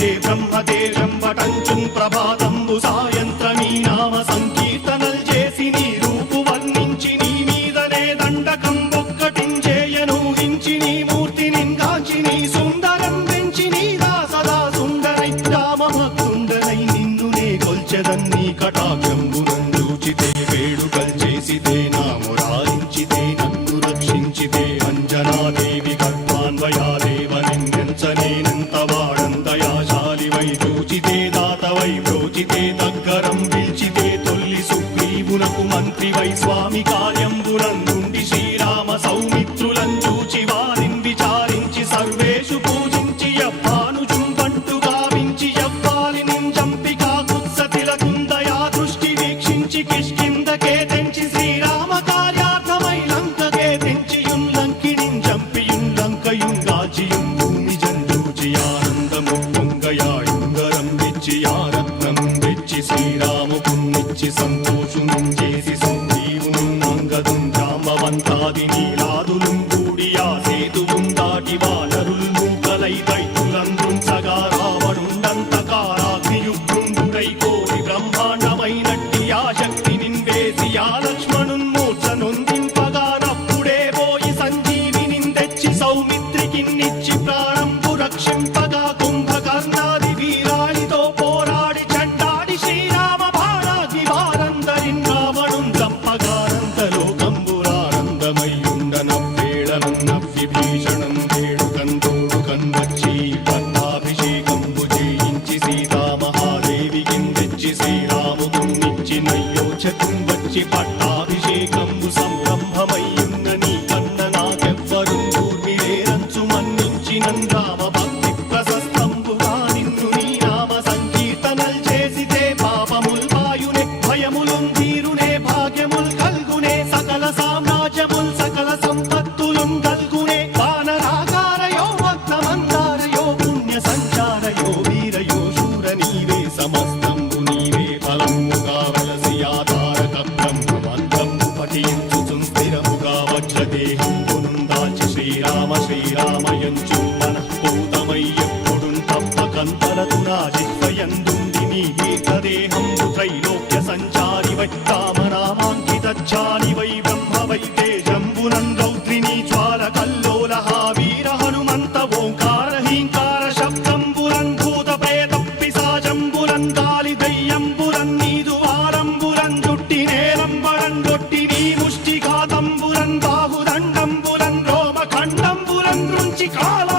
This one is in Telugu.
పలికే బ్రహ్మతేజం పటంచుం ప్రభాతంబు సాయంత్రమీ నామ సంకీర్తనల్ చేసి నీ రూపు వర్ణించి నీ మీదనే దండకం ఒక్కటించేయనూహించి నీ మూర్తిని గాంచి నీ సుందరం పెంచి నీ దాసదా సుందరై రామభక్తుండనై నిన్నునే కొల్చెదన్ని కటాక్షంబునందూచితే వేడుకల్ చేసితే నా మురారించితే నన్ను రక్షించితే అంజనాదేవి గర్భాన్వయాదేవనెంచనేనంత వాడంతయాశాలివై చూచితే దాతవై బ్రోచితే దగ్గరం పిల్చితే తొల్లి సుగ్రీవునకు మంత్రివై స్వామి కార్యంబునందుండి శ్రీరామ సౌమిత్రులం చూచి వారిని విచారించి సర్వేషు పూజించి యవ్వానుజుంబంటు గావించి యవ్వాలిని చంపికా కుత్సతిలకుందయా దృష్టి వీక్షించి కిష్కిందకే తెంచి శ్రీరామ కార్యార్థమై లంకకే తెంచియుం లంకిణిం చంపియుం లంకయుంగాచియుం భూమి జందూచి ఆనందము పొంగయాయుంగరం వెచ్చి ఆరత్నం వెచ్చి శ్రీరాముకున్నిచ్చి సంతోషునం చేసి సుగ్రీవును అంగదుం జాంబవంతాది నీలాదులుం కూడి ఆ సేతువుం దాటి వానరుల్ మూకలై దైత్యులంద్రుం సగా రావణుండంతకారాగ్నియుగ్రుండుడై కోరి బ్రహ్మాండమైనట్టి ఆ శక్తి నిన్వేసి ఆ లక్ష్మణున్ మూర్ఛ నొందింపగానప్పుడే పోయి సంజీవిని తెచ్చి సౌమిత్రికిన్నిచ్చి ప్రాణంబు రక్షింపగా కుంభకర్ణాది వీరాళితో పోరాడి చండాడి శ్రీరామ బాణాగ్ని వారందరిన్ రావణున్ చంపగానంతలోకంబురానందమయ్యుండనవ్వేళనన్నవ్విభీషణం వేడుకంతోడుకన్ వచ్చి పట్టాభిషేకంబు చేయించి సీతామహాదేవికిన్ తెచ్చి శ్రీరాముకున్నిచ్చి నయ్యోచకుం వచ్చి పట్టాభిషేకంబు సంరంభమయ్యున్న నీ కన్న నాకెవ్వరుం దూర్మిలేరంచు మన్నించినన్ రామ భక్తి ప్రశస్తంబుగా నిన్ను నీ నామ సంకీర్తనల్ చేసితే పాపముల్ వాయునే భయములుం తీరునే భాగ్యముల్ కల్గునే సకల సామ్రాజ్యముల్ సకల సంపత్తులుం కల్గునే వానరాకారయో భక్తమందారయో పుణ్య సంచారయో వీరయో శూర నీవే సమస్తంబు నీవే ఫలముగా వలసి ఆధారక బ్రహ్మమంత్రంబు పఠించుచుం స్థిరముగా వజ్రదేహంబునుం దాచి శ్రీరామ శ్రీరామయంచు మనఃపూతమై ఎప్పుడుం తప్పకంతరతు నా జిహ్వయందుండి నీ దీర్ఘదేహంబు త్రైలోక్య సంచారివై రామనామాంకితచ్చారివై బ్రహ్మవై తేజంబునన్ రౌద్రిణీ జ్వాల కల్లోలహ వీర హనుమంత ఓంకార హీంకార శబ్దంబురన్ భూత ప్రేత పిశాచంబురన్ గాలి దయ్యంబురన్ నీదు వారంబురన్ జుట్టి నేలంబరన్ గొట్టి నీ ముష్టిఘాతంబురన్ బాహుదండంబురన్ రోమఖండంబురన్ దృంచి కాల